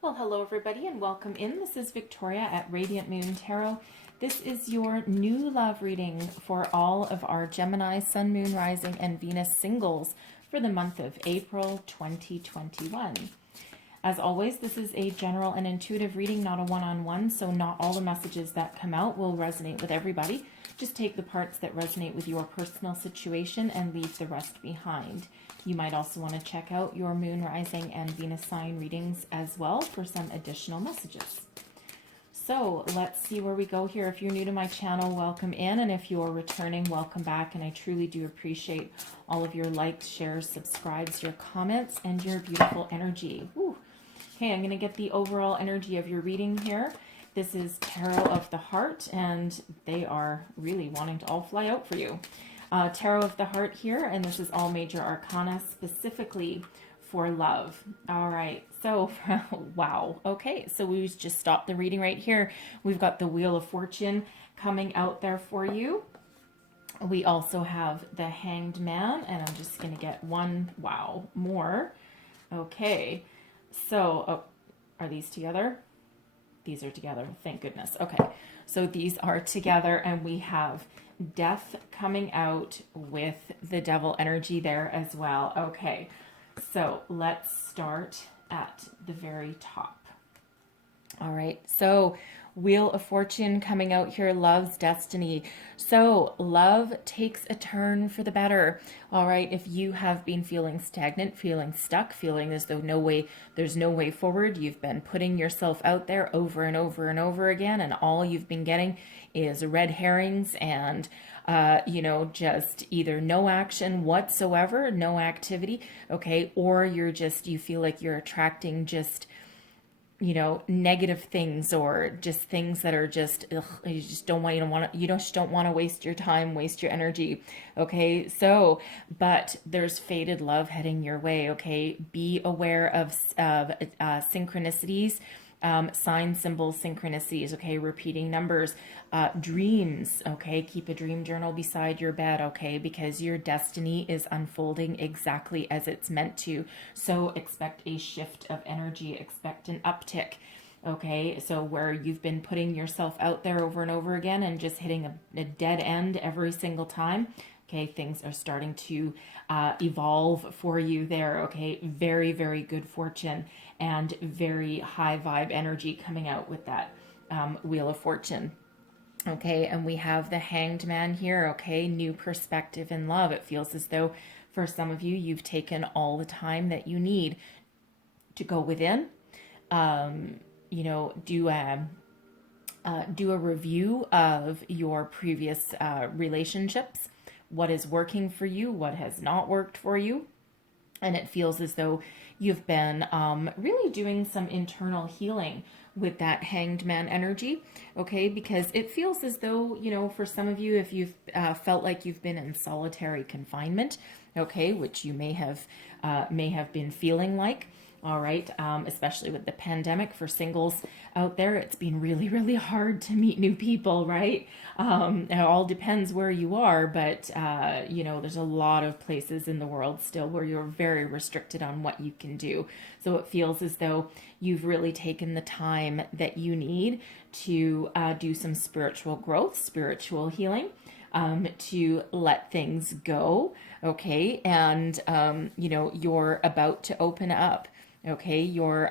Well, hello everybody and welcome in. This is Victoria at Radiant Moon Tarot. This is your new love reading for all of our Gemini, Sun, Moon, Rising, and Venus singles for the month of April 2021. As always, this is a general and intuitive reading, not a one-on-one, so not all the messages that come out will resonate with everybody. Just take the parts that resonate with your personal situation and leave the rest behind. You might also want to check out your Moon, Rising, and Venus sign readings as well for some additional messages. So let's see where we go here. If you're new to my channel, welcome in. And if you're returning, welcome back. And I truly do appreciate all of your likes, shares, subscribes, your comments, and your beautiful energy. Whew. Okay, I'm going to get the overall energy of your reading here. This is Tarot of the Heart, and they are really wanting to all fly out for you. Tarot of the Heart here, and this is all major arcana specifically for love. All right, so wow. Okay, so we just stopped the reading right here. We've got the Wheel of Fortune coming out there for you. We also have the Hanged Man, and I'm just going to get one, wow, more. Okay, so oh, are these together? These are together, thank goodness. Okay, so these are together, and we have Death coming out with the Devil energy there as well. Okay, so let's start at the very top. All right, so Wheel of Fortune coming out here, love's destiny. So love takes a turn for the better. All right, if you have been feeling stagnant, feeling stuck, feeling as though there's no way forward, you've been putting yourself out there over and over and over again, and all you've been getting is red herrings and just either no action whatsoever, no activity, okay, or you feel like you're attracting just negative things, or just things that are just you just don't want to waste your time, waste your energy. Okay, so but there's fated love heading your way. Okay, be aware of synchronicities, sign, symbols, synchronicities. Okay, repeating numbers, dreams. Okay, keep a dream journal beside your bed. Okay, because your destiny is unfolding exactly as it's meant to. So expect a shift of energy, expect an uptick. Okay, so where you've been putting yourself out there over and over again and just hitting a dead end every single time, okay, things are starting to evolve for you there. Okay, very, very good fortune and very high vibe energy coming out with that Wheel of Fortune. Okay, and we have the Hanged Man here. Okay, new perspective in love. It feels as though for some of you, you've taken all the time that you need to go within, do a review of your previous relationships, what is working for you, what has not worked for you. And it feels as though you've been really doing some internal healing with that Hanged Man energy, okay? Because it feels as though, for some of you, if you've felt like you've been in solitary confinement, okay, which you may have been feeling like, all right, especially with the pandemic for singles out there, it's been really, really hard to meet new people, right? It all depends where you are, but, there's a lot of places in the world still where you're very restricted on what you can do. So it feels as though you've really taken the time that you need to do some spiritual growth, spiritual healing, to let things go, okay? And, you're about to open up. Okay, you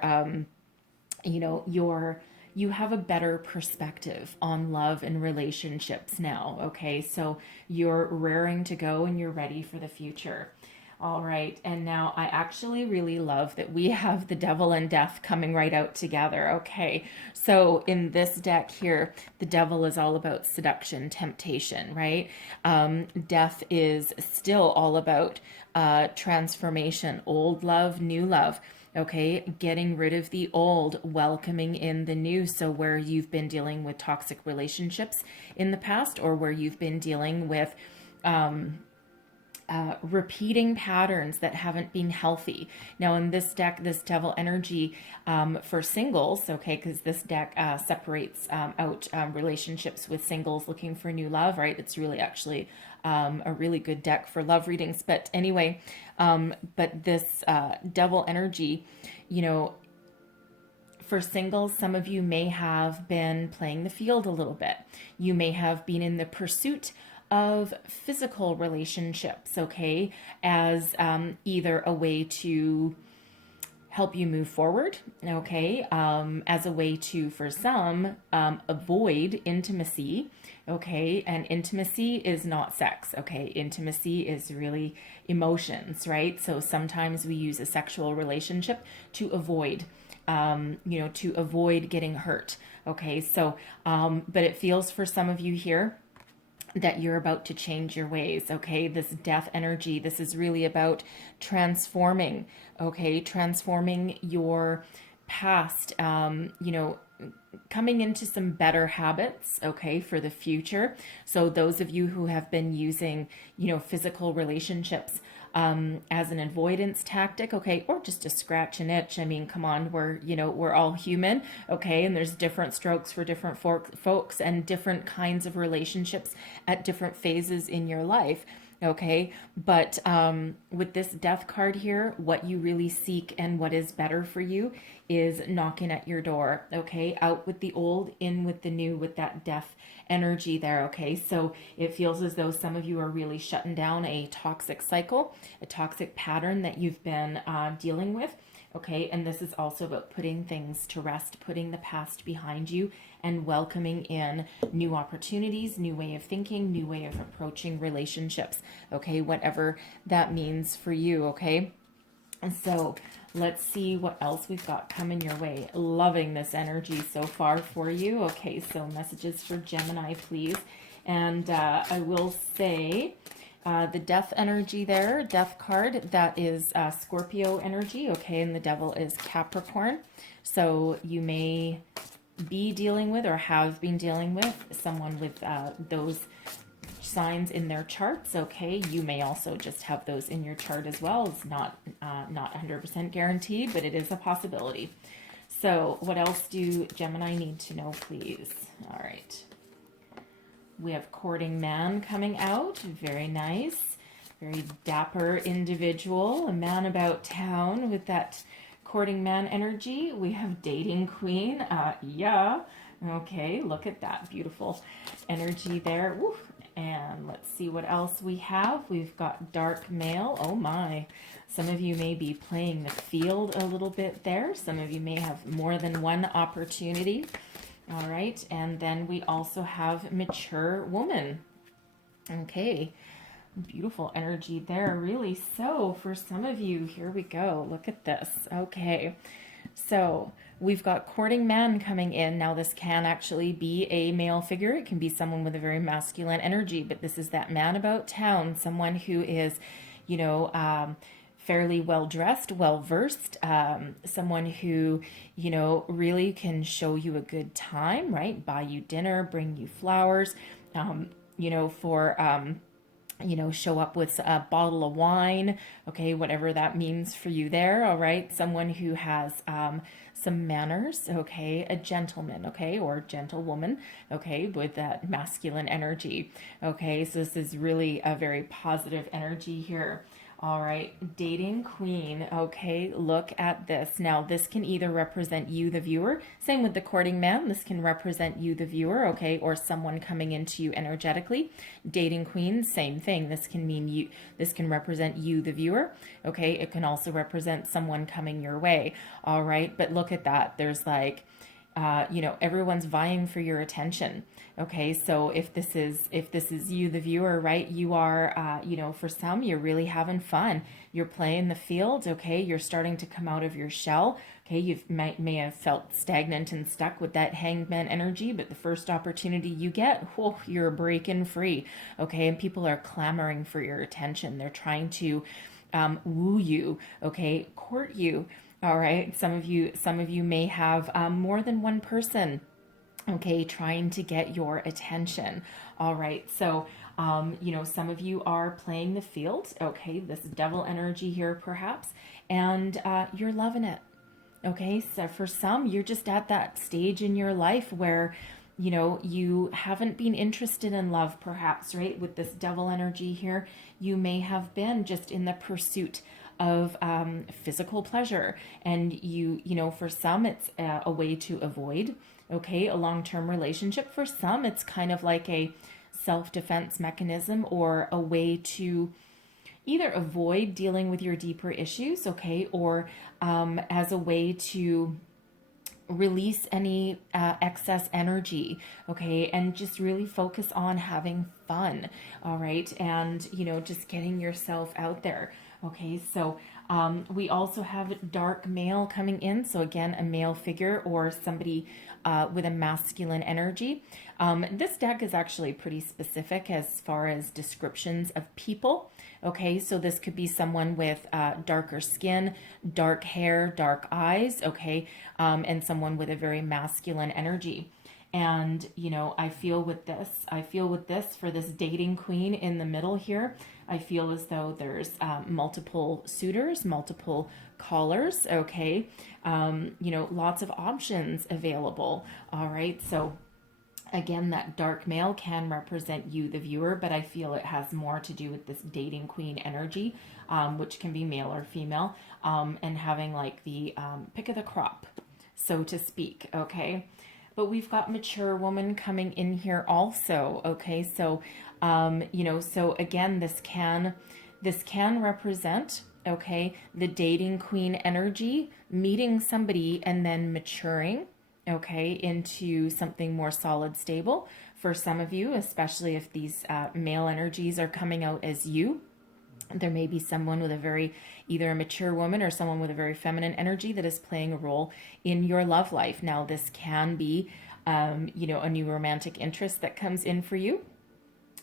have a better perspective on love and relationships now. Okay, so you're raring to go and you're ready for the future. All right, and now I actually really love that we have the Devil and Death coming right out together. Okay, so in this deck here, the Devil is all about seduction, temptation, right? Death is still all about transformation, old love, new love. Okay, getting rid of the old, welcoming in the new. So where you've been dealing with toxic relationships in the past, or where you've been dealing with repeating patterns that haven't been healthy. Now in this deck, this Devil energy for singles, okay, because this deck separates out relationships with singles looking for new love, right? It's really actually a really good deck for love readings. But anyway, but this Devil energy, For singles, some of you may have been playing the field a little bit. You may have been in the pursuit of physical relationships, okay, as either a way to help you move forward, okay, as a way to, for some, avoid intimacy, okay, and intimacy is not sex, okay, intimacy is really emotions, right? So sometimes we use a sexual relationship to avoid, to avoid getting hurt, okay, so, but it feels for some of you here that you're about to change your ways, okay? This death energy, this is really about transforming, okay? Transforming your past, coming into some better habits, okay, for the future. So those of you who have been using, physical relationships as an avoidance tactic, okay, or just to scratch an itch. I mean, come on, we're all human, okay, and there's different strokes for different folks and different kinds of relationships at different phases in your life. Okay, but with this death card here, what you really seek and what is better for you is knocking at your door, okay? Out with the old, in with the new, with that death energy there, okay? So it feels as though some of you are really shutting down a toxic cycle, a toxic pattern that you've been dealing with, okay? And this is also about putting things to rest, putting the past behind you and welcoming in new opportunities, new way of thinking, new way of approaching relationships, okay? Whatever that means for you, okay? And so let's see what else we've got coming your way. Loving this energy so far for you. Okay, so messages for Gemini, please. And I will say the death energy there, death card, that is Scorpio energy, okay? And the devil is Capricorn. So you may be dealing with or have been dealing with someone with those signs in their charts, okay? You may also just have those in your chart as well. It's not 100% guaranteed, but it is a possibility. So what else do Gemini need to know, please? All right. We have courting man coming out. Very nice. Very dapper individual. A man about town with that courting man energy. We have dating queen. Yeah. Okay, look at that beautiful energy there. Woo. And let's see what else we have. We've got dark male. Oh my. Some of you may be playing the field a little bit there. Some of you may have more than one opportunity. All right. And then we also have mature woman. Okay. Beautiful energy there. Really so for some of you. Here we go. Look at this. Okay. So we've got courting man coming in. Now this can actually be a male figure. It can be someone with a very masculine energy, but this is that man about town, someone who is, fairly well-dressed, well-versed, someone who, really can show you a good time, right? Buy you dinner, bring you flowers, show up with a bottle of wine, okay, whatever that means for you there, all right? Someone who has some manners, okay, a gentleman, okay, or gentlewoman, okay, with that masculine energy, okay? So this is really a very positive energy here. All right, dating queen. Okay, look at this. Now, this can either represent you, the viewer. Same with the courting man. This can represent you, the viewer, okay, or someone coming into you energetically. Dating queen, same thing. This can mean you. This can represent you, the viewer. Okay, it can also represent someone coming your way. All right, but look at that. There's like, everyone's vying for your attention. Okay, so if this is you, the viewer, right, you are, for some, you're really having fun. You're playing the field, okay, you're starting to come out of your shell, okay, you may have felt stagnant and stuck with that hangman energy, but the first opportunity you get, you're breaking free, okay, and people are clamoring for your attention. They're trying to woo you, okay, court you. All right, some of you may have more than one person, okay, trying to get your attention. All right, so some of you are playing the field, okay, this devil energy here perhaps, and you're loving it. Okay, so for some, you're just at that stage in your life where you haven't been interested in love perhaps, right? With this devil energy here, you may have been just in the pursuit of physical pleasure. And you know, for some, it's a way to avoid, okay, a long-term relationship. For some, it's kind of like a self-defense mechanism or a way to either avoid dealing with your deeper issues, okay, or as a way to release any excess energy, okay, and just really focus on having fun, all right, and you know, just getting yourself out there, okay. So we also have dark male coming in, so again, a male figure or somebody with a masculine energy. This deck is actually pretty specific as far as descriptions of people. Okay, so this could be someone with darker skin, dark hair, dark eyes, okay, and someone with a very masculine energy. And, you know, I feel with this for this dating queen in the middle here, I feel as though there's multiple suitors, multiple callers, okay, you know, lots of options available, all right, so again, that dark male can represent you, the viewer, but I feel it has more to do with this dating queen energy, which can be male or female, and having like the pick of the crop, so to speak, okay? But we've got mature woman coming in here also, okay? So, you know, so again, this can represent, okay, the dating queen energy, meeting somebody and then maturing, okay, into something more solid, stable. For some of you, especially if these male energies are coming out as you, there may be someone with a very, either a mature woman or someone with a very feminine energy that is playing a role in your love life. Now, this can be, you know, a new romantic interest that comes in for you,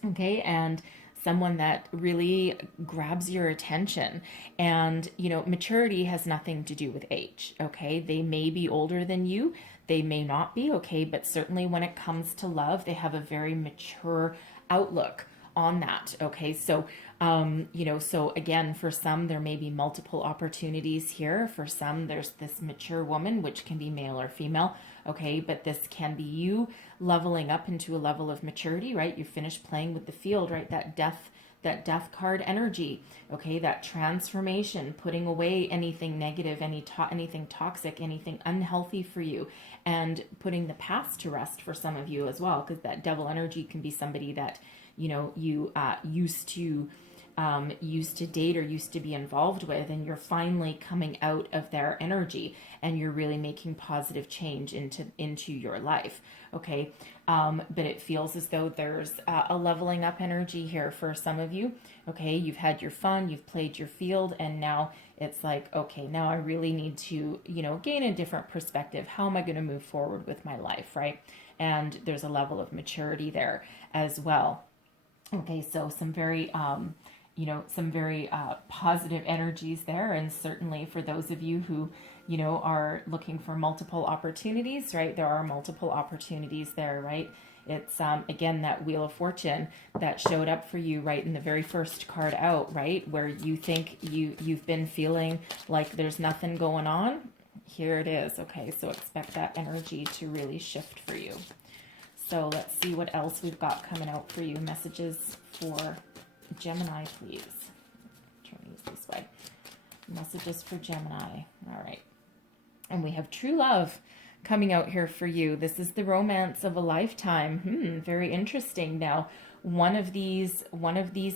okay, and someone that really grabs your attention. And, you know, maturity has nothing to do with age, okay? They may be older than you, they may not be, okay, but certainly when it comes to love, they have a very mature outlook on that, okay? So, you know, so again, for some, there may be multiple opportunities here. For some, there's this mature woman, which can be male or female, okay? But this can be you leveling up into a level of maturity, right? You finish playing with the field, right? That death card energy, okay, that transformation, putting away anything negative, anything toxic, anything unhealthy for you, and putting the past to rest for some of you as well, because that devil energy can be somebody that, you know, you used to date or used to be involved with, and you're finally coming out of their energy and you're really making positive change into your life, okay? But it feels as though there's a leveling up energy here for some of you, okay? You've had your fun, you've played your field, and now it's like, okay, now I really need to, you know, gain a different perspective. How am I going to move forward with my life, right? And there's a level of maturity there as well. Okay, so some very, you know, some very positive energies there. And certainly for those of you who, you know, are looking for multiple opportunities, right? There are multiple opportunities there, right? It's, again, that Wheel of Fortune that showed up for you right in the very first card out, right? Where you think you've been feeling like there's nothing going on. Here it is. Okay, so expect that energy to really shift for you. So let's see what else we've got coming out for you. Messages for Gemini, please. Turn these this way. Messages for Gemini. All right. And we have true love coming out here for you. This is the romance of a lifetime. Very interesting. Now, one of these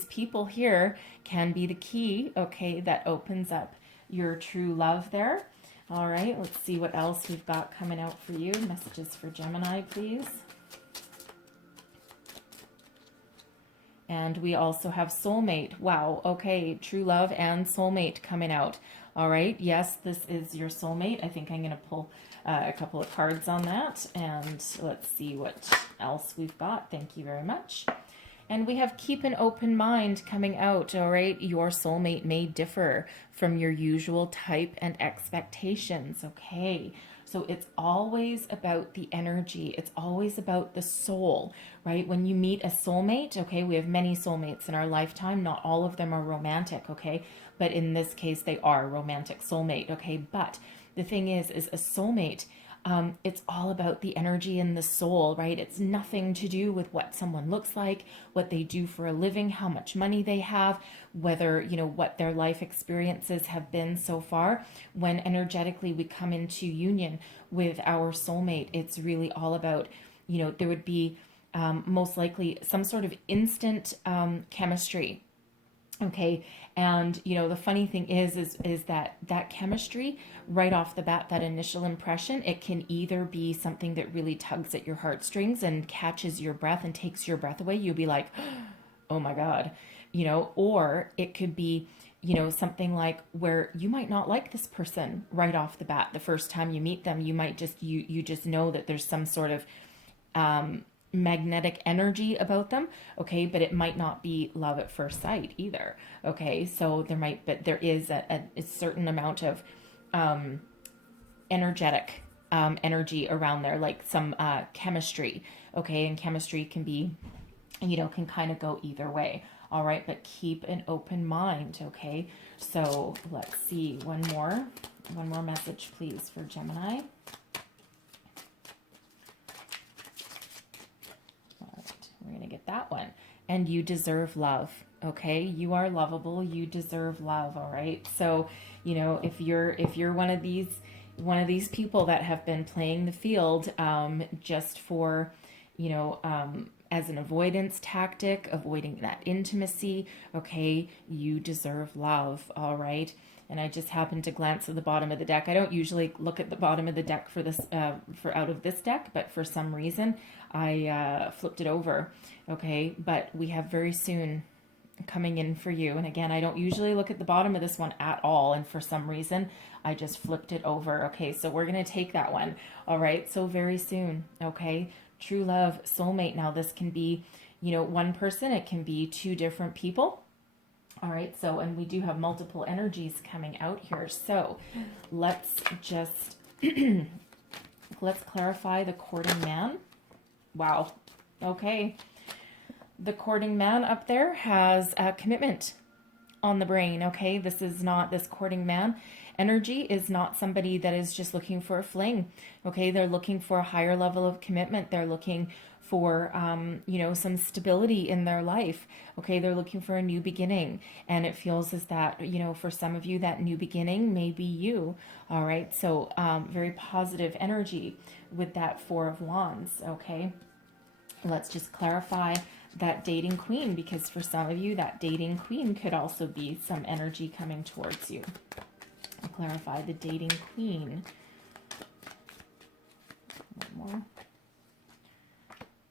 people here can be the key, okay, that opens up your true love there. All right. Let's see what else we've got coming out for you. Messages for Gemini, please. And we also have soulmate. Wow. Okay. True love and soulmate coming out. All right. Yes, this is your soulmate. I think I'm going to pull a couple of cards on that. And let's see what else we've got. Thank you very much. And we have keep an open mind coming out. All right. Your soulmate may differ from your usual type and expectations. Okay. So it's always about the energy. It's always about the soul, right? When you meet a soulmate, okay, we have many soulmates in our lifetime. Not all of them are romantic, okay? But in this case, they are romantic soulmate, okay? But the thing is a soulmate, it's all about the energy and the soul, right? It's nothing to do with what someone looks like, what they do for a living, how much money they have, whether, you know, what their life experiences have been so far. When energetically we come into union with our soulmate, it's really all about, you know, there would be most likely some sort of instant chemistry. Okay. And, you know, the funny thing is that chemistry right off the bat, that initial impression, it can either be something that really tugs at your heartstrings and catches your breath and takes your breath away. You'll be like, oh my God, you know, or it could be, you know, something like where you might not like this person right off the bat. The first time you meet them, you might just, you just know that there's some sort of, magnetic energy about them. Okay. But it might not be love at first sight either. Okay. So there is a certain amount of, energetic, energy around there, like some, chemistry. Okay. And chemistry can be, you know, can kind of go either way. All right. But keep an open mind. Okay. So let's see one more message, please, for Gemini. We're going to get that one. And you deserve love. Okay. You are lovable. You deserve love. All right. So, you know, if you're one of these people that have been playing the field, just for, you know, as an avoidance tactic, avoiding that intimacy. Okay. You deserve love. All right. And I just happened to glance at the bottom of the deck. I don't usually look at the bottom of the deck for this, for out of this deck, but for some reason I flipped it over. Okay, but we have very soon coming in for you. And again, I don't usually look at the bottom of this one at all. And for some reason, I just flipped it over. Okay, so we're going to take that one. All right, so very soon. Okay, true love, soulmate. Now this can be, you know, one person. It can be two different people. All right, so, and we do have multiple energies coming out here. So let's just, let's clarify the courting man. Wow. Okay. The courting man up there has a commitment on the brain. Okay. This courting man energy is not somebody that is just looking for a fling. Okay. They're looking for a higher level of commitment. They're looking for, you know, some stability in their life. Okay. They're looking for a new beginning. And it feels as that, you know, for some of you, that new beginning may be you. All right. So, very positive energy with that Four of Wands. Okay. Let's just clarify that dating queen, because for some of you, that dating queen could also be some energy coming towards you. I'll clarify the dating queen. One more.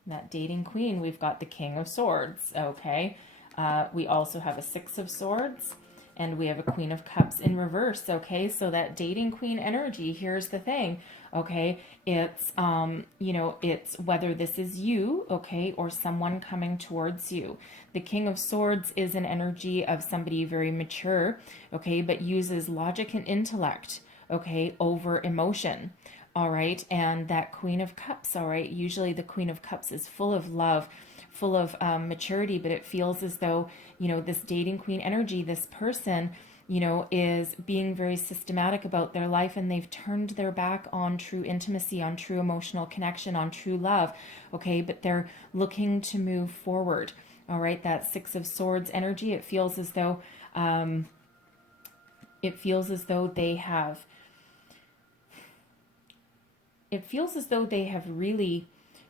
That dating queen, we've got the King of Swords, okay? We also have a Six of Swords, and we have a Queen of Cups in reverse, okay? So that dating queen energy, here's the thing, okay? It's, you know, it's whether this is you, okay, or someone coming towards you. The King of Swords is an energy of somebody very mature, okay, but uses logic and intellect, okay, over emotion. All right. And that Queen of Cups. All right. Usually the Queen of Cups is full of love, full of maturity, but it feels as though, you know, this dating queen energy, this person, you know, is being very systematic about their life, and they've turned their back on true intimacy, on true emotional connection, on true love. Okay. But they're looking to move forward. All right. That Six of Swords energy, it feels as though, they have, it feels as though they have really,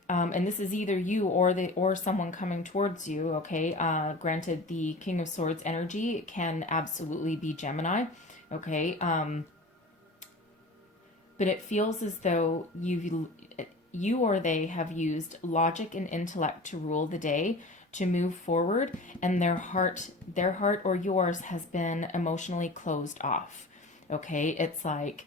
and this is either you or someone coming towards you, okay? Granted, the King of Swords energy can absolutely be Gemini, okay? But it feels as though you or they have used logic and intellect to rule the day, to move forward, and their heart or yours has been emotionally closed off, okay? It's like,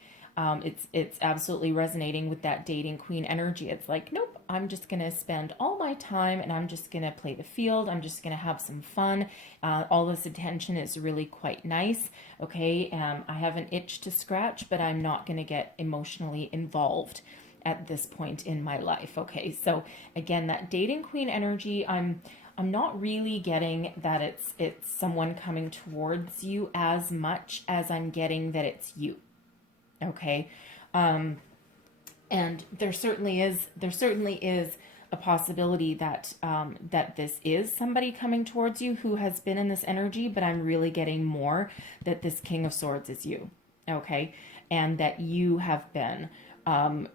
it's absolutely resonating with that dating queen energy. It's like, nope, I'm just going to spend all my time and I'm just going to play the field. I'm just going to have some fun. All this attention is really quite nice. Okay. I have an itch to scratch, but I'm not going to get emotionally involved at this point in my life. Okay. So again, that dating queen energy, I'm not really getting that it's someone coming towards you as much as I'm getting that it's you. Okay. And there certainly is a possibility that that this is somebody coming towards you who has been in this energy, but I'm really getting more that this King of Swords is you, okay? And that you have been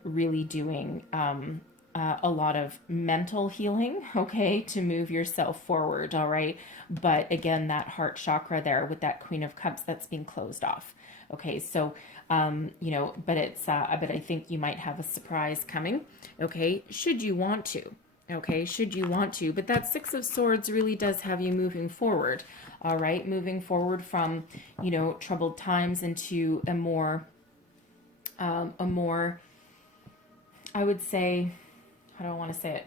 really doing a lot of mental healing, okay, to move yourself forward, all right? But again, that heart chakra there with that Queen of Cups, that's being closed off. Okay, so, you know, but I think you might have a surprise coming, okay, should you want to, okay, should you want to. But that Six of Swords really does have you moving forward, all right, moving forward from, you know, troubled times into a more, I would say, how do I want to say it?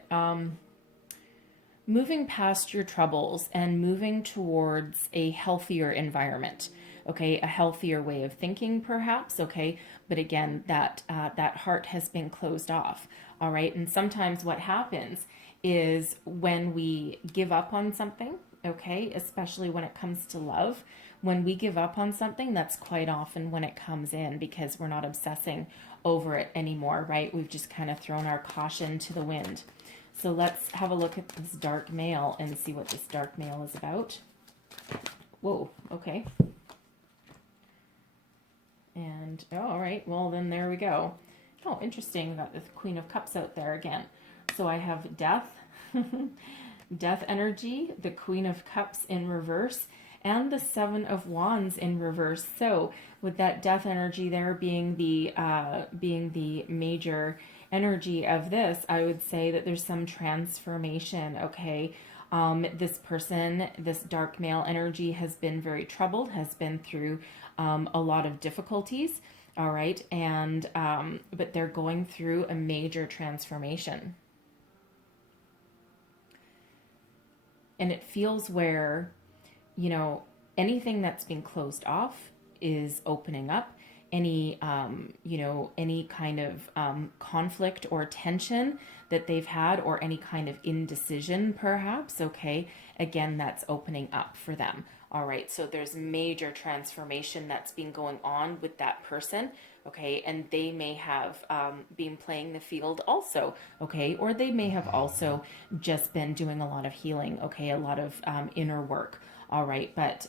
Moving past your troubles and moving towards a healthier environment, okay, a healthier way of thinking perhaps, okay, but again, that heart has been closed off, all right, and sometimes what happens is when we give up on something, okay, especially when it comes to love, when we give up on something, that's quite often when it comes in because we're not obsessing over it anymore, right? We've just kind of thrown our caution to the wind. So let's have a look at this dark male and see what this dark male is about. Whoa, okay. And, oh, all right, well, then there we go. Oh, interesting, got the Queen of Cups out there again. So I have death, death energy, the Queen of Cups in reverse, and the Seven of Wands in reverse. So with that death energy there being the major energy of this, I would say that there's some transformation, okay? This person, this dark male energy has been very troubled, has been through a lot of difficulties, all right? And, but they're going through a major transformation. And it feels where, you know, anything that's been closed off is opening up. Any, you know, any kind of conflict or tension that they've had, or any kind of indecision perhaps, okay, again, that's opening up for them. All right, so there's major transformation that's been going on with that person, okay, and they may have been playing the field also, okay, or they may have also just been doing a lot of healing, okay, a lot of inner work, all right, but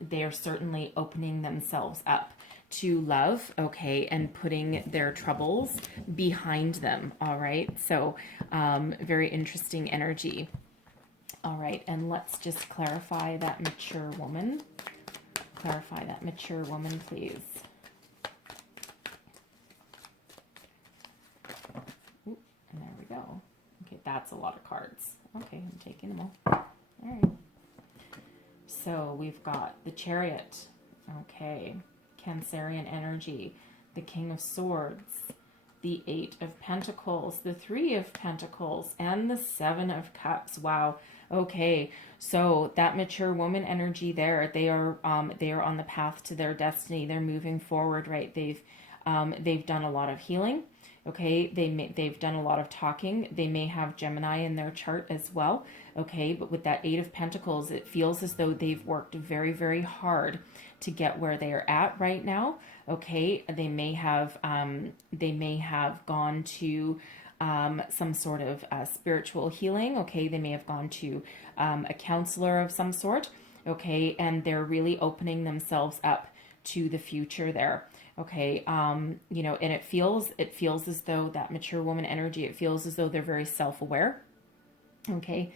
they are certainly opening themselves up to love, okay, and putting their troubles behind them, all right, so very interesting energy. All right, and let's just clarify that mature woman. Clarify that mature woman, please. Ooh, and there we go. Okay, that's a lot of cards. Okay, I'm taking them all. All right. So we've got the Chariot. Okay, Cancerian energy, the King of Swords, the Eight of Pentacles, the Three of Pentacles, and the Seven of Cups. Wow. Okay, so that mature woman energy there, they are on the path to their destiny. They're moving forward, right? They've done a lot of healing. Okay, they've done a lot of talking. They may have Gemini in their chart as well. Okay, but with that Eight of Pentacles, it feels as though they've worked very, very hard to get where they are at right now. Okay, they may have gone to some sort of spiritual healing. Okay, they may have gone to a counselor of some sort. Okay, and they're really opening themselves up to the future there. Okay, you know, and it feels as though that mature woman energy, it feels as though they're very self-aware. Okay,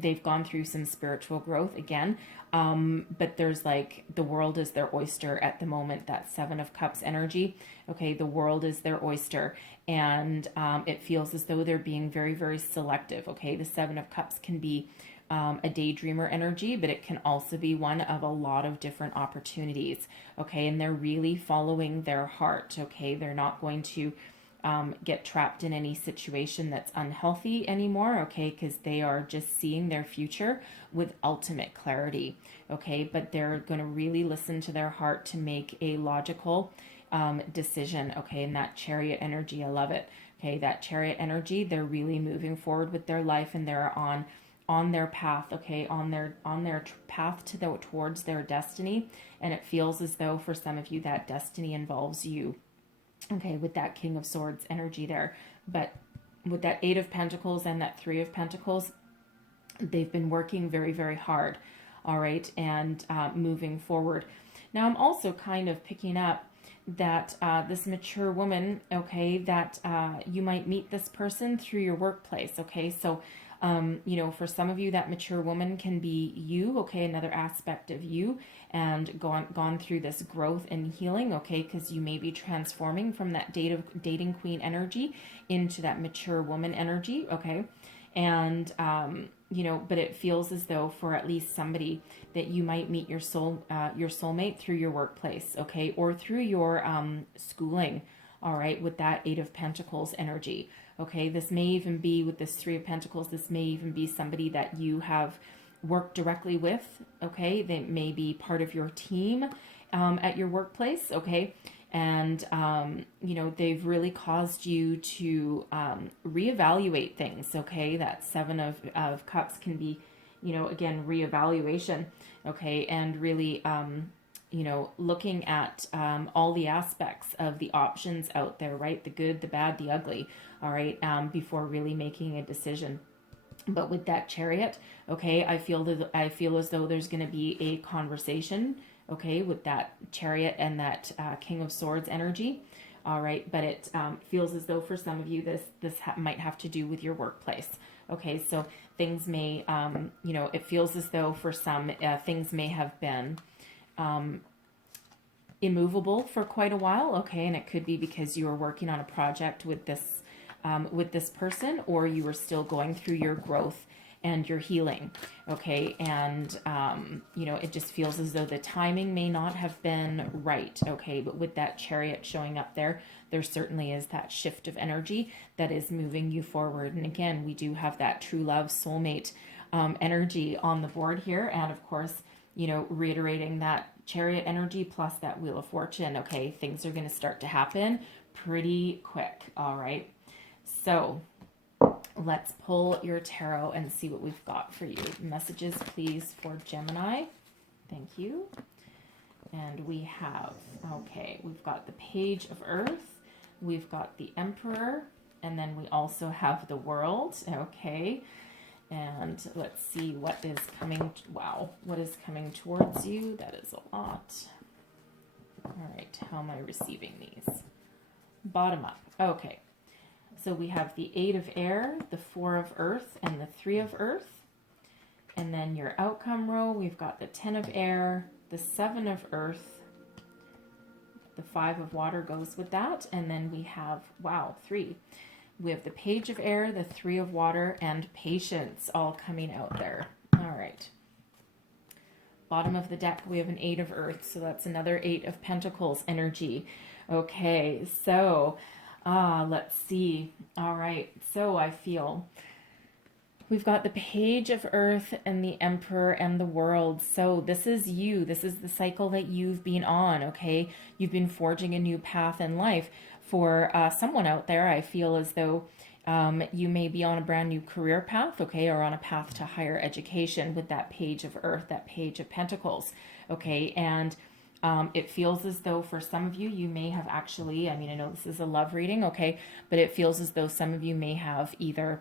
they've gone through some spiritual growth again, but there's like the world is their oyster at the moment, that Seven of Cups energy. Okay, the world is their oyster, and it feels as though they're being very, very selective. Okay, the Seven of Cups can be a daydreamer energy, but it can also be one of a lot of different opportunities. Okay, and they're really following their heart. Okay, they're not going to get trapped in any situation that's unhealthy anymore, okay, because they are just seeing their future with ultimate clarity, okay, but they're going to really listen to their heart to make a logical decision, okay, and that Chariot energy, I love it, okay, that Chariot energy, they're really moving forward with their life, and they're on their path, okay, on their path towards their destiny, and it feels as though for some of you that destiny involves you. Okay, with that King of Swords energy there. But with that Eight of Pentacles and that Three of Pentacles, they've been working very, very hard. All right, and moving forward. Now, I'm also kind of picking up that this mature woman, okay, that you might meet this person through your workplace, okay? So, you know, for some of you, that mature woman can be you, okay, another aspect of you, and gone through this growth and healing, okay, because you may be transforming from that dating queen energy into that mature woman energy, okay? And you know, but it feels as though for at least somebody that you might meet your soulmate through your workplace, okay, or through your schooling. All right, with that Eight of Pentacles energy, okay. This may even be with this Three of Pentacles. This may even be somebody that you have worked directly with, okay. They may be part of your team at your workplace, okay. And, you know, they've really caused you to reevaluate things, okay? That Seven of Cups can be, you know, again, reevaluation, okay? And really, you know, looking at all the aspects of the options out there, right? The good, the bad, the ugly, all right? Before really making a decision. But with that Chariot, okay, I feel as though there's going to be a conversation, okay, with that Chariot and that King of Swords energy. All right, but it feels as though for some of you this might have to do with your workplace. Okay, so things may, you know, it feels as though for some things may have been immovable for quite a while. Okay, and it could be because you were working on a project with this person, or you were still going through your growth and your healing, okay? And, you know, it just feels as though the timing may not have been right, okay? But with that Chariot showing up there, there certainly is that shift of energy that is moving you forward. And again, we do have that true love soulmate energy on the board here. And of course, you know, reiterating that Chariot energy plus that Wheel of Fortune, okay? Things are going to start to happen pretty quick, all right? So let's pull your tarot and see what we've got for you. Messages, please, for Gemini. Thank you. And we have, okay, we've got the Page of Earth. We've got the Emperor. And then we also have the World. Okay. And let's see what is coming. Wow. What is coming towards you? That is a lot. All right. How am I receiving these? Bottom up. Okay. So we have the Eight of Air, the Four of Earth, and the Three of Earth. And then your outcome row, we've got the 10 of Air, the 7 of Earth, the 5 of Water goes with that. And then we have, wow, 3. We have the Page of Air, the 3 of Water, and Patience all coming out there. All right. Bottom of the deck, we have an 8 of Earth. So that's another 8 of Pentacles energy. Okay, so let's see. All right. So I feel we've got the Page of Earth and the Emperor and the World. So this is you. This is the cycle that you've been on. Okay. You've been forging a new path in life. For someone out there, I feel as though you may be on a brand new career path. Okay. Or on a path to higher education with that Page of Earth, that Page of Pentacles. Okay. And it feels as though for some of you, you may have actually, I mean, I know this is a love reading, okay, but it feels as though some of you may have either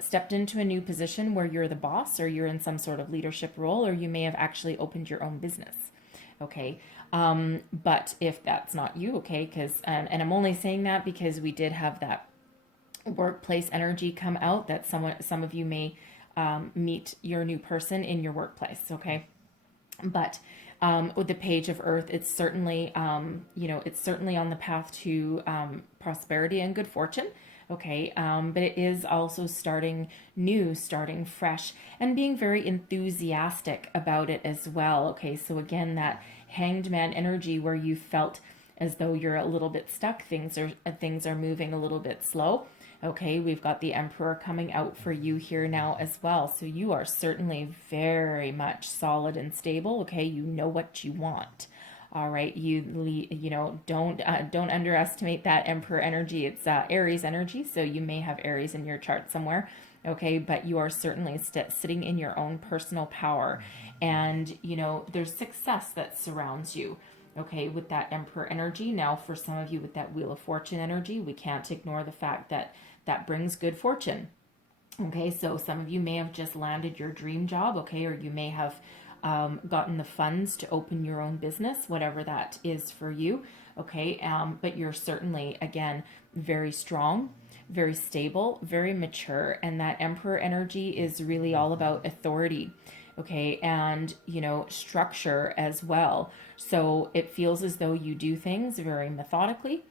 stepped into a new position where you're the boss or you're in some sort of leadership role, or you may have actually opened your own business, okay? But if that's not you, okay, because, and I'm only saying that because we did have that workplace energy come out that some of you may meet your new person in your workplace, okay? But with the Page of Earth, it's certainly, you know, it's certainly on the path to prosperity and good fortune. Okay. But it is also starting new, starting fresh, and being very enthusiastic about it as well. Okay. So again, that Hanged Man energy where you felt as though you're a little bit stuck. Things are moving a little bit slow. Okay, we've got the Emperor coming out for you here now as well. So you are certainly very much solid and stable. Okay, you know what you want. All right, you know, don't underestimate that Emperor energy. It's Aries energy, so you may have Aries in your chart somewhere. Okay, but you are certainly sitting in your own personal power, and you know there's success that surrounds you. okay, with that Emperor energy. Now, for some of you with that Wheel of Fortune energy, we can't ignore the fact that that brings good fortune. Okay, so some of you may have just landed your dream job, okay, or you may have gotten the funds to open your own business, whatever that is for you, okay, but you're certainly, again, very strong, very stable, very mature, and that Emperor energy is really all about authority, okay, and, you know, structure as well. So it feels as though you do things very methodically,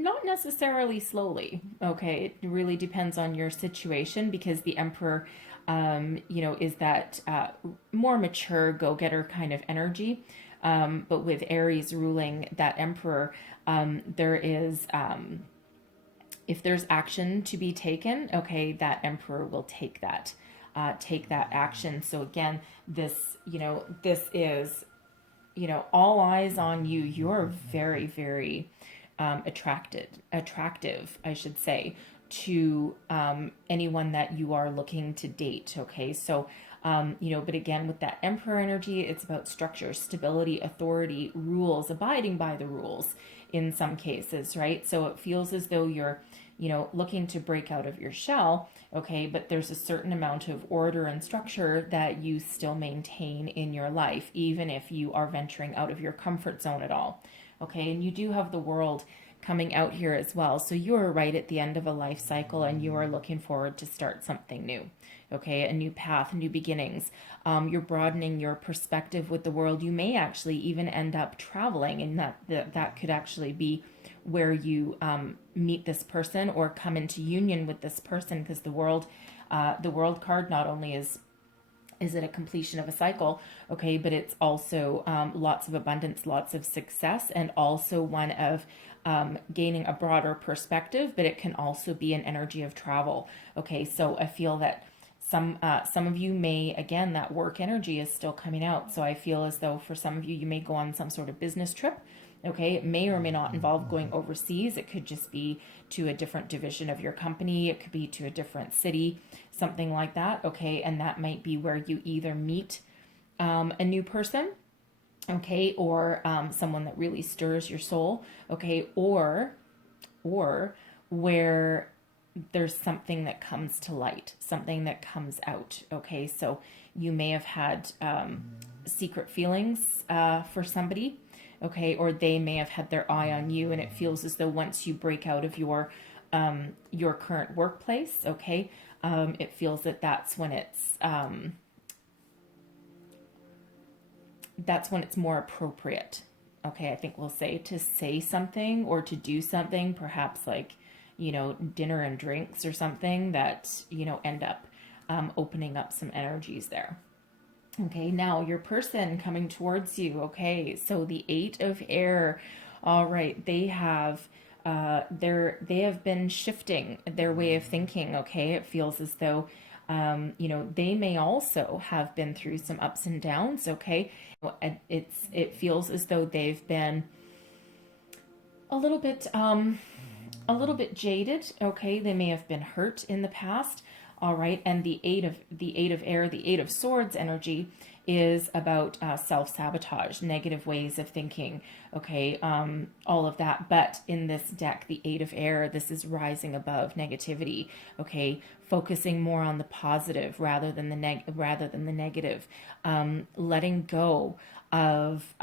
not necessarily slowly, okay? It really depends on your situation, because the Emperor, you know, is that more mature, go-getter kind of energy. But with Aries ruling that Emperor, there is, if there's action to be taken, okay, that Emperor will take that action. So again, this, you know, this is, you know, all eyes on you. You're very, very attractive, I should say, to anyone that you are looking to date. Okay, so you know, but again, with that Emperor energy, it's about structure, stability, authority, rules, abiding by the rules in some cases, right? So it feels as though you're, you know, looking to break out of your shell, okay, but there's a certain amount of order and structure that you still maintain in your life, even if you are venturing out of your comfort zone at all. Okay, and you do have the World coming out here as well. So you are right at the end of a life cycle, and you are looking forward to start something new. Okay, a new path, new beginnings. You're broadening your perspective with the World. You may actually even end up traveling, and that could actually be where you meet this person or come into union with this person, because the World card not only is it a completion of a cycle, okay, but it's also lots of abundance, lots of success, and also one of gaining a broader perspective, but it can also be an energy of travel, okay? So I feel that some of you may, again, that work energy is still coming out, so I feel as though for some of you, you may go on some sort of business trip, okay? It may or may not involve going overseas. It could just be to a different division of your company. It could be to a different city, something like that, okay? And that might be where you either meet a new person, okay, or someone that really stirs your soul, okay, or where there's something that comes to light, something that comes out, okay? So you may have had secret feelings for somebody, okay, or they may have had their eye on you, and it feels as though once you break out of your current workplace, okay, it feels that that's when it's more appropriate, okay, I think we'll say, to say something or to do something, perhaps like, you know, dinner and drinks or something that, you know, end up opening up some energies there. Okay, now your person coming towards you, okay, so the 8 of Air, all right, they have been shifting their way of thinking, okay? It feels as though, you know, they may also have been through some ups and downs, okay? It feels as though they've been a little bit jaded, okay? They may have been hurt in the past, all right? And the eight of Air, the 8 of Swords energy is about self-sabotage, negative ways of thinking, okay, all of that. But in this deck, the 8 of Air, this is rising above negativity, okay, focusing more on the positive rather than the negative, letting go of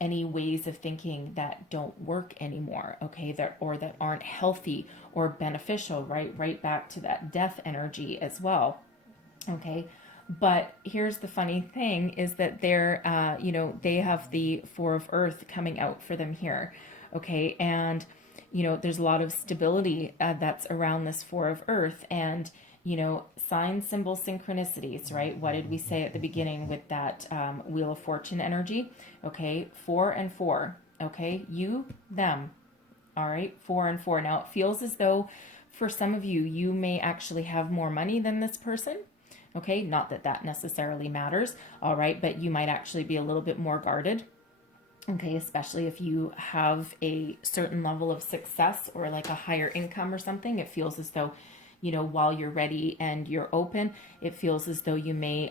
any ways of thinking that don't work anymore, okay, that aren't healthy or beneficial, right back to that death energy as well, okay. But here's the funny thing is that they're, you know, they have the 4 of Earth coming out for them here, okay, and, you know, there's a lot of stability that's around this 4 of Earth, and, you know, sign, symbol, synchronicities, right? What did we say at the beginning with that Wheel of Fortune energy? Okay, 4 and 4, okay, you, them, all right, 4 and 4. Now, it feels as though for some of you, you may actually have more money than this person, okay, not that that necessarily matters, all right, but you might actually be a little bit more guarded, okay, especially if you have a certain level of success or like a higher income or something. It feels as though, you know, while you're ready and you're open, it feels as though you may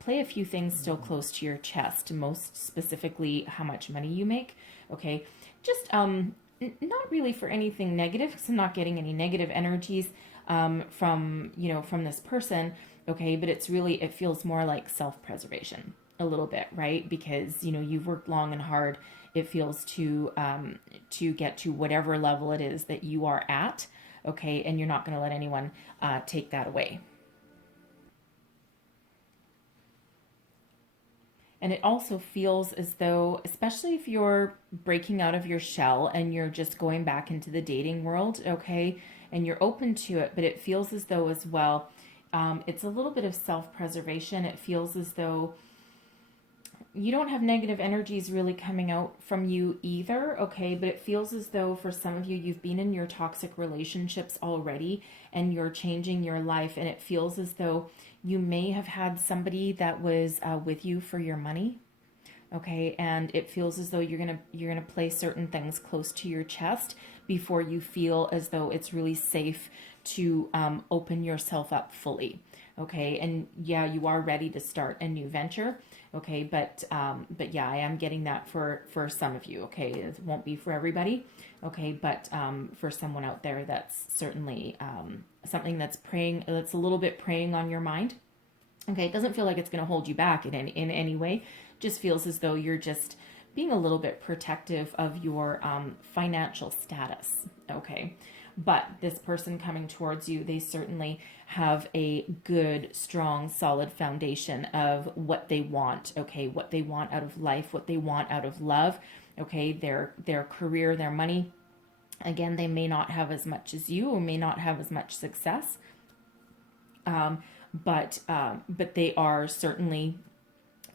play a few things still close to your chest, most specifically how much money you make. Okay, just not really for anything negative, because I'm not getting any negative energies from from this person. Okay, but it's really, it feels more like self-preservation a little bit, right? Because you've worked long and hard, it feels, to get to whatever level it is that you are at. Okay, and you're not going to let anyone take that away. And it also feels as though, especially if you're breaking out of your shell and you're just going back into the dating world, okay, and you're open to it, but it feels as though as well, it's a little bit of self-preservation. It feels as though you don't have negative energies really coming out from you either, okay? But it feels as though for some of you, you've been in your toxic relationships already and you're changing your life, and it feels as though you may have had somebody that was with you for your money, okay? And it feels as though you're gonna play certain things close to your chest before you feel as though it's really safe to open yourself up fully, okay? And yeah, you are ready to start a new venture. Okay, but yeah, I am getting that for some of you. Okay, it won't be for everybody. Okay, but for someone out there, that's certainly something that's a little bit preying on your mind. Okay, it doesn't feel like it's going to hold you back in any way. Just feels as though you're just being a little bit protective of your financial status. Okay. But this person coming towards you, they certainly have a good, strong, solid foundation of what they want, okay? What they want out of life, what they want out of love, okay? Their career, their money. Again, they may not have as much as you, or may not have as much success, but they are certainly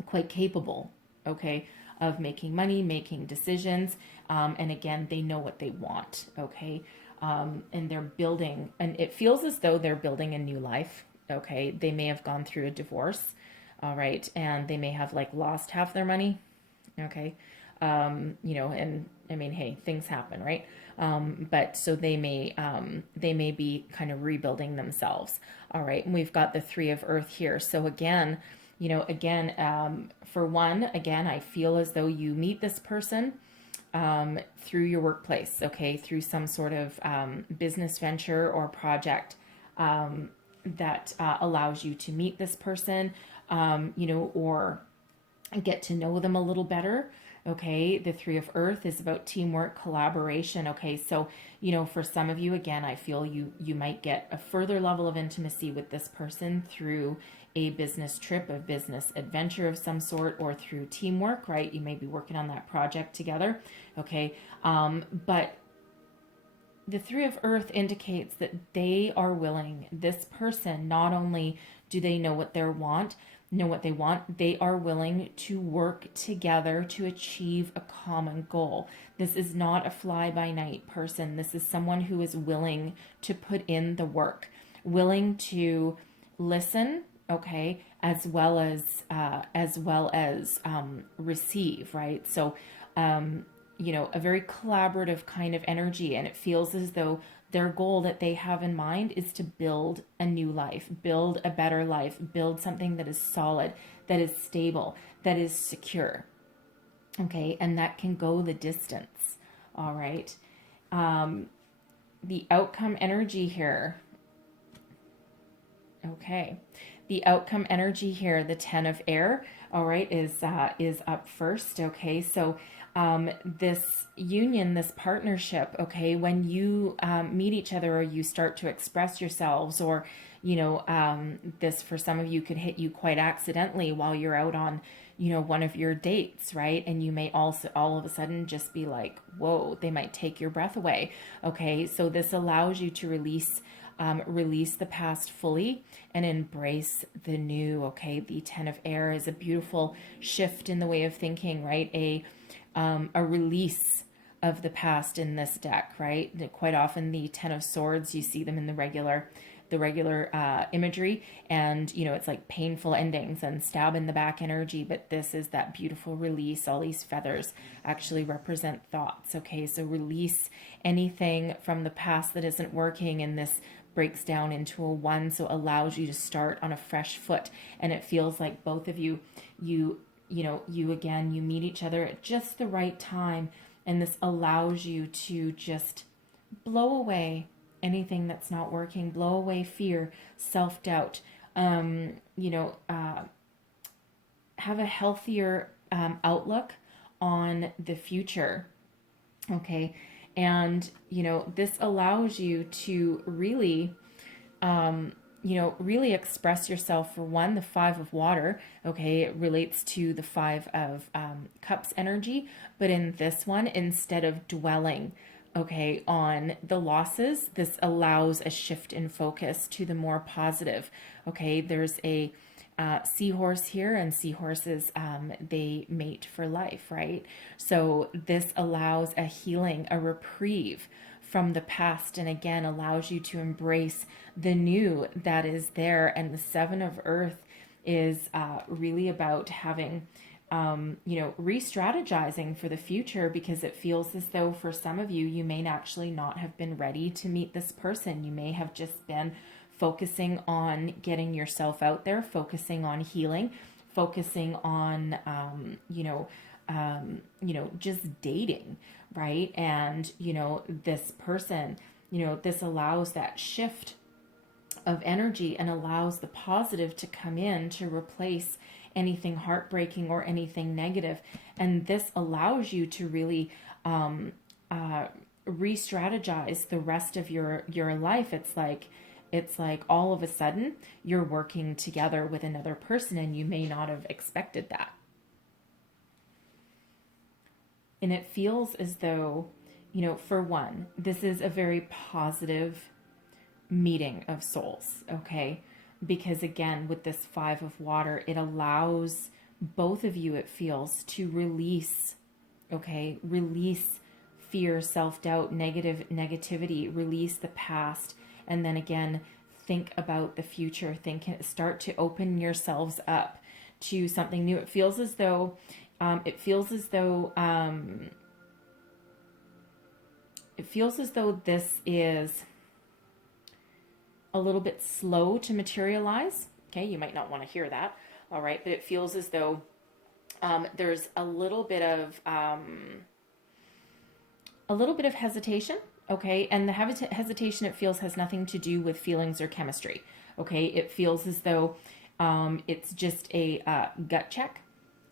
quite capable, okay, of making money, making decisions, and again, they know what they want, okay? And they're building, and it feels as though they're building a new life. Okay. They may have gone through a divorce. All right. And they may have lost half their money. Okay. And I mean, hey, things happen, right? But so they may be kind of rebuilding themselves. All right. And we've got the Three of Earth here. So again, for one, again, I feel as though you meet this person through your workplace, okay, through some sort of business venture or project that allows you to meet this person, or get to know them a little better. Okay, the Three of Earth is about teamwork, collaboration. Okay, so for some of you, again, I feel you might get a further level of intimacy with this person through a business trip, a business adventure of some sort, or through teamwork, right? You may be working on that project together, okay? But the Three of Earth indicates that they are willing, this person, not only do they know what they want, they are willing to work together to achieve a common goal. This is not a fly-by-night person. This is someone who is willing to put in the work, willing to listen, okay, as well as receive, right? So, a very collaborative kind of energy, and it feels as though their goal that they have in mind is to build a new life, build a better life, build something that is solid, that is stable, that is secure, okay, and that can go the distance, all right? The outcome energy here, okay. The outcome energy here, the Ten of Air, all right, is up first, okay? So this union, this partnership, okay, when you meet each other or you start to express yourselves, or, this for some of you could hit you quite accidentally while you're out on, one of your dates, right? And you may also all of a sudden just be like, whoa, they might take your breath away, okay? So this allows you to release the past fully and embrace the new, okay? The Ten of Air is a beautiful shift in the way of thinking, right? A release of the past in this deck, right? Quite often the Ten of Swords, you see them in the regular imagery, and it's like painful endings and stab in the back energy, but this is that beautiful release. All these feathers actually represent thoughts, okay? So release anything from the past that isn't working, and this breaks down into a 1, so allows you to start on a fresh foot. And it feels like both of you, you meet each other at just the right time, and this allows you to just blow away anything that's not working, blow away fear, self-doubt, have a healthier outlook on the future. Okay. And, this allows you to really, really express yourself. For one, the 5 of water, okay, it relates to the 5 of cups energy. But in this one, instead of dwelling, okay, on the losses, this allows a shift in focus to the more positive. Okay, there's a seahorse here, and seahorses, they mate for life, right? So this allows a healing, a reprieve from the past, and again allows you to embrace the new that is there. And the 7 of earth is really about having re-strategizing for the future, because it feels as though for some of you, you may actually not have been ready to meet this person. You may have just been focusing on getting yourself out there, focusing on healing, focusing on, just dating, right? And, this person, this allows that shift of energy and allows the positive to come in to replace anything heartbreaking or anything negative. And this allows you to really re-strategize the rest of your life. It's like all of a sudden you're working together with another person, and you may not have expected that. And it feels as though, for one, this is a very positive meeting of souls, okay? Because again, with this 5 of water, it allows both of you, it feels, to release, okay? Release fear, self-doubt, negativity, release the past. And then again, think about the future. Start to open yourselves up to something new. It feels as though, this is a little bit slow to materialize. Okay, you might not want to hear that. All right, but it feels as though there's a little bit of hesitation. Okay, and the hesitation, it feels, has nothing to do with feelings or chemistry. Okay, it feels as though it's just a gut check.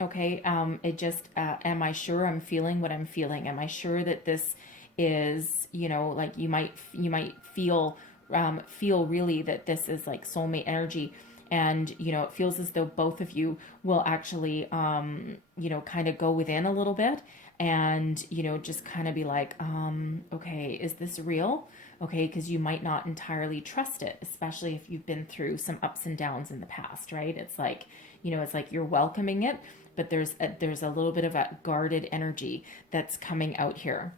Okay, it just, am I sure I'm feeling what I'm feeling? Am I sure that this is, like you might feel really that this is like soulmate energy. And, it feels as though both of you will actually, kind of go within a little bit and, just kind of be like, okay, is this real? Okay, because you might not entirely trust it, especially if you've been through some ups and downs in the past, right? It's like, it's like you're welcoming it, but there's a little bit of a guarded energy that's coming out here.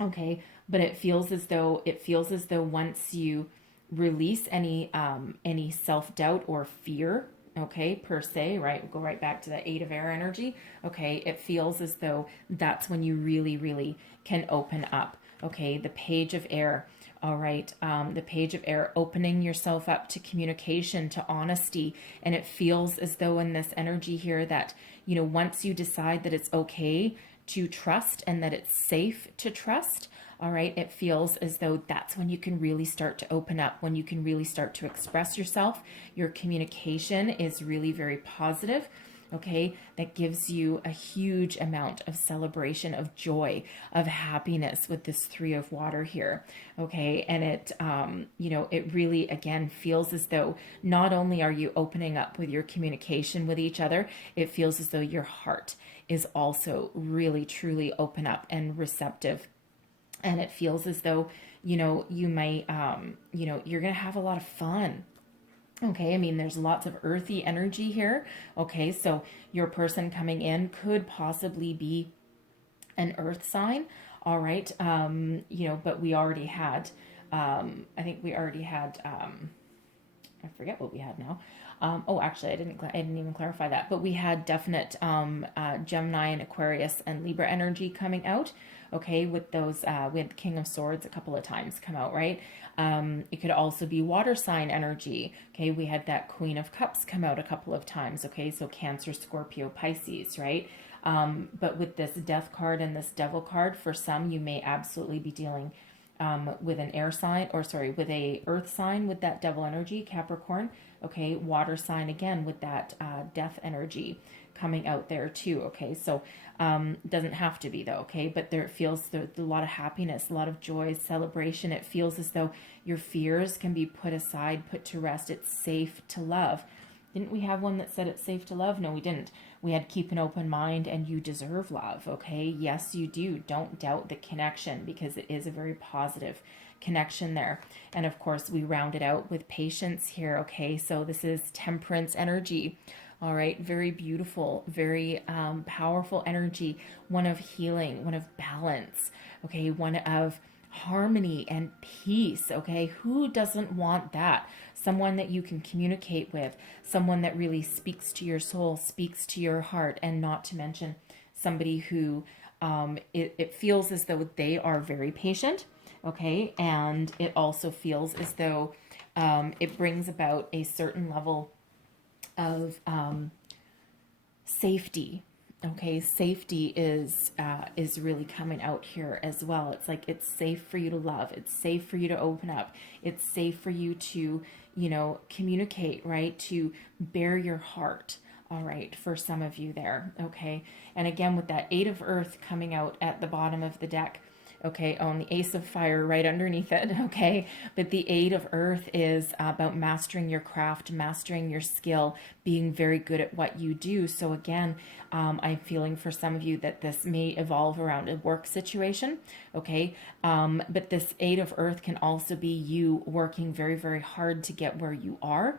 Okay, but it feels as though once you release any self-doubt or fear, okay, per se, right? We'll go right back to the 8 of air energy. Okay, it feels as though that's when you really, really can open up. Okay, the page of air. All right, the page of air, opening yourself up to communication, to honesty. And it feels as though in this energy here that, once you decide that it's okay to trust and that it's safe to trust, all right, it feels as though that's when you can really start to open up, when you can really start to express yourself. Your communication is really very positive. Okay, that gives you a huge amount of celebration, of joy, of happiness with this 3 of water here. Okay, and it, it really, again, feels as though not only are you opening up with your communication with each other, it feels as though your heart is also really, truly open up and receptive. And it feels as though, you might, you're going to have a lot of fun. Okay, I mean, there's lots of earthy energy here. Okay, so your person coming in could possibly be an earth sign. All right, but we already had, I think we already had I forget what we had now. Oh, actually, I didn't even clarify that. But we had definite Gemini and Aquarius and Libra energy coming out. Okay, with those, we had the King of Swords a couple of times come out, right? It could also be water sign energy. Okay, we had that Queen of Cups come out a couple of times. Okay, so Cancer, Scorpio, Pisces, right? But with this Death card and this Devil card, for some, you may absolutely be dealing with an air sign, or sorry, with a earth sign with that devil energy, Capricorn. Okay, water sign again with that death energy coming out there too. Okay, so doesn't have to be though. Okay, but there it feels a lot of happiness, a lot of joy, celebration. It feels as though your fears can be put aside, put to rest. It's safe to love. Didn't we have one that said it's safe to love? No, we didn't. We had keep an open mind and you deserve love. Okay. Yes, you do. Don't doubt the connection, because it is a very positive connection there. And of course, we round it out with patience here. Okay. So this is temperance energy. All right. Very beautiful, very powerful energy. One of healing, one of balance. Okay. One of harmony and peace. Okay. Who doesn't want that? Someone that you can communicate with, someone that really speaks to your soul, speaks to your heart, and not to mention somebody who it feels as though they are very patient. Okay. And it also feels as though it brings about a certain level of safety. Okay, safety is really coming out here as well. It's like it's safe for you to love. It's safe for you to open up. It's safe for you to, communicate, right? To bare your heart. All right, for some of you there. Okay, and again with that Eight of Earth coming out at the bottom of the deck. Okay, on the Ace of Fire right underneath it, okay? But the Eight of Earth is about mastering your craft, mastering your skill, being very good at what you do. So again, I'm feeling for some of you that this may evolve around a work situation, okay? But this Eight of Earth can also be you working very, very hard to get where you are.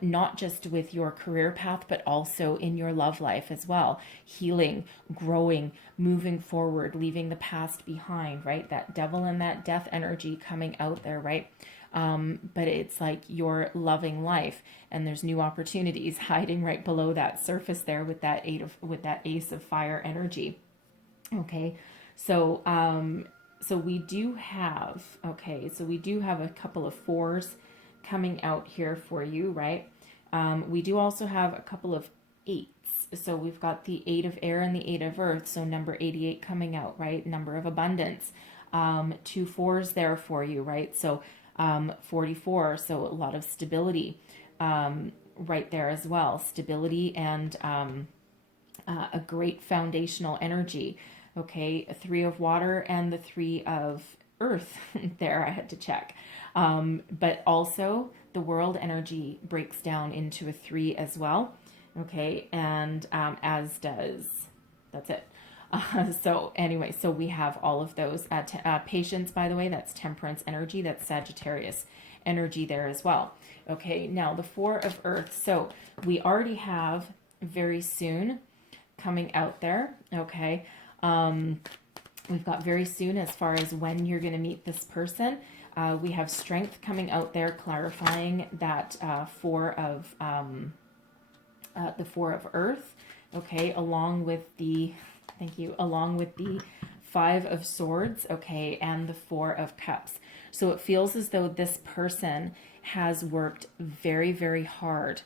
Not just with your career path, but also in your love life as well. Healing, growing, moving forward, leaving the past behind, right? That devil and that death energy coming out there, right? But it's like you're loving life, and there's new opportunities hiding right below that surface there with that Ace of Fire energy. Okay, so we do have a couple of fours coming out here for you, right? We do also have a couple of eights. So we've got the Eight of Air and the Eight of Earth. So number 88 coming out, right? Number of abundance. 2 fours there for you, right? So 44. So a lot of stability right there as well. Stability and a great foundational energy. Okay, a 3 of water and the 3 of earth there. I had to check. But also the world energy breaks down into a 3 as well. Okay. And, as does, that's it. So anyway, so we have all of those, patience, by the way, that's temperance energy. That's Sagittarius energy there as well. Okay. Now the 4 of earth. So we already have very soon coming out there. Okay. We've got very soon as far as when you're going to meet this person. We have strength coming out there, clarifying that the 4 of earth, okay, along with the 5 of swords, okay, and the 4 of cups. So it feels as though this person has worked very, very hard,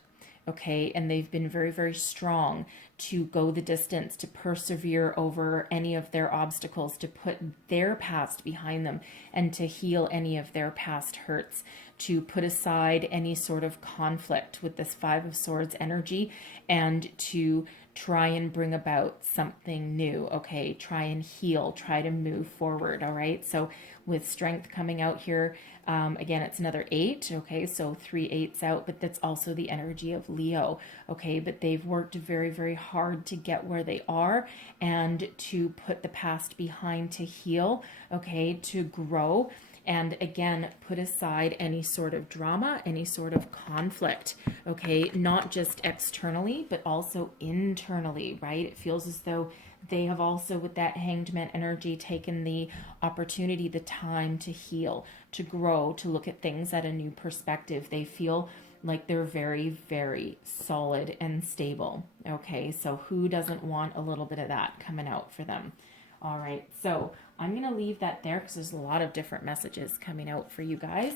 okay, and they've been very, very strong to go the distance, to persevere over any of their obstacles, to put their past behind them, and to heal any of their past hurts, to put aside any sort of conflict with this 5 of swords energy, and to try and bring about something new, okay? Try and heal, try to move forward, all right? So with strength coming out here, again, it's another 8, okay? So 3 8s out, but that's also the energy of Leo, okay? But they've worked very, very hard to get where they are and to put the past behind, to heal, okay? To grow. And again, put aside any sort of drama, any sort of conflict, okay? Not just externally, but also internally, right? It feels as though they have also, with that Hanged Man energy, taken the opportunity, the time to heal, to grow, to look at things at a new perspective. They feel like they're very, very solid and stable. Okay, so who doesn't want a little bit of that coming out for them? All right, so I'm going to leave that there because there's a lot of different messages coming out for you guys,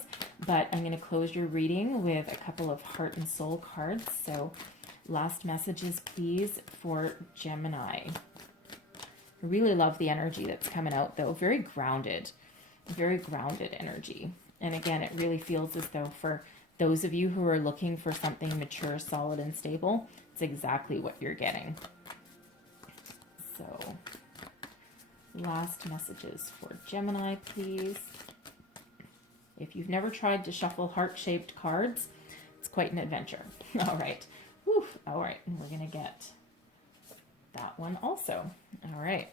but I'm going to close your reading with a couple of heart and soul cards. So last messages, please, for Gemini. I really love the energy that's coming out, though. Very grounded energy. And again, it really feels as though for those of you who are looking for something mature, solid, and stable, it's exactly what you're getting. So last messages for Gemini, please. If you've never tried to shuffle heart-shaped cards, it's quite an adventure. All right. Whew. All right. And we're going to get that one also. All right.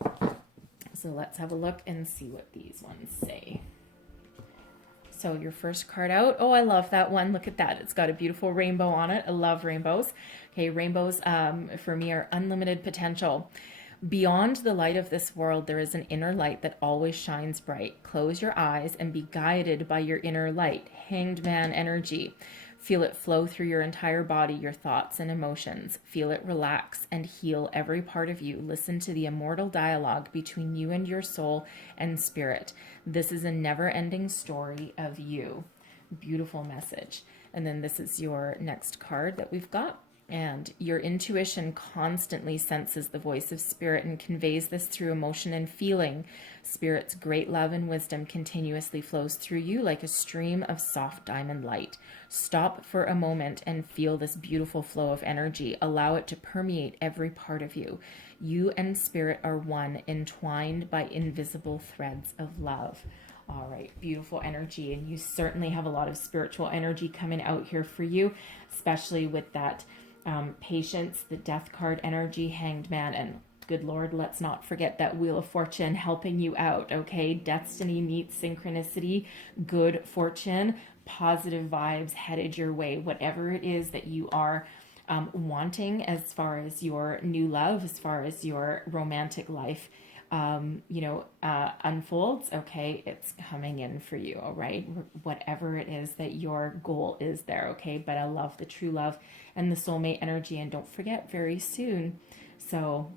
So let's have a look and see what these ones say. So your first card out. Oh, I love that one. Look at that. It's got a beautiful rainbow on it. I love rainbows. Okay, rainbows for me are unlimited potential. Beyond the light of this world, there is an inner light that always shines bright. Close your eyes and be guided by your inner light. Hanged Man energy. Feel it flow through your entire body, your thoughts and emotions. Feel it relax and heal every part of you. Listen to the immortal dialogue between you and your soul and spirit. This is a never-ending story of you. Beautiful message. And then this is your next card that we've got. And your intuition constantly senses the voice of spirit and conveys this through emotion and feeling. Spirit's great love and wisdom continuously flows through you like a stream of soft diamond light. Stop for a moment and feel this beautiful flow of energy. Allow it to permeate every part of you. You and spirit are one, entwined by invisible threads of love. All right, beautiful energy. And you certainly have a lot of spiritual energy coming out here for you, especially with that patience, the death card energy, Hanged Man, and good Lord, let's not forget that Wheel of Fortune helping you out, okay? Destiny meets synchronicity, good fortune, positive vibes headed your way. Whatever it is that you are wanting as far as your new love, as far as your romantic life, unfolds, okay, it's coming in for you, all right? Whatever it is that your goal is there, okay? But I love the true love and the soulmate energy, and don't forget, very soon. So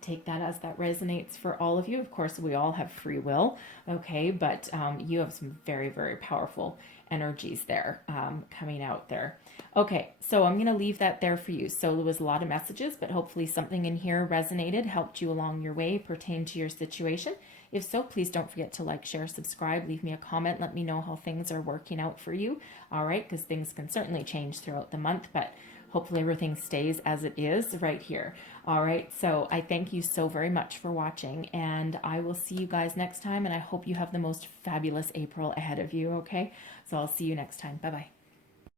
take that as that resonates for all of you. Of course, we all have free will, okay? But you have some very, very powerful energies there coming out there. Okay, so I'm going to leave that there for you. So there was a lot of messages, but hopefully something in here resonated, helped you along your way, pertained to your situation. If so, please don't forget to like, share, subscribe, leave me a comment. Let me know how things are working out for you. All right, because things can certainly change throughout the month, but hopefully everything stays as it is right here. All right, so I thank you so very much for watching, and I will see you guys next time, and I hope you have the most fabulous April ahead of you, okay? So I'll see you next time. Bye-bye.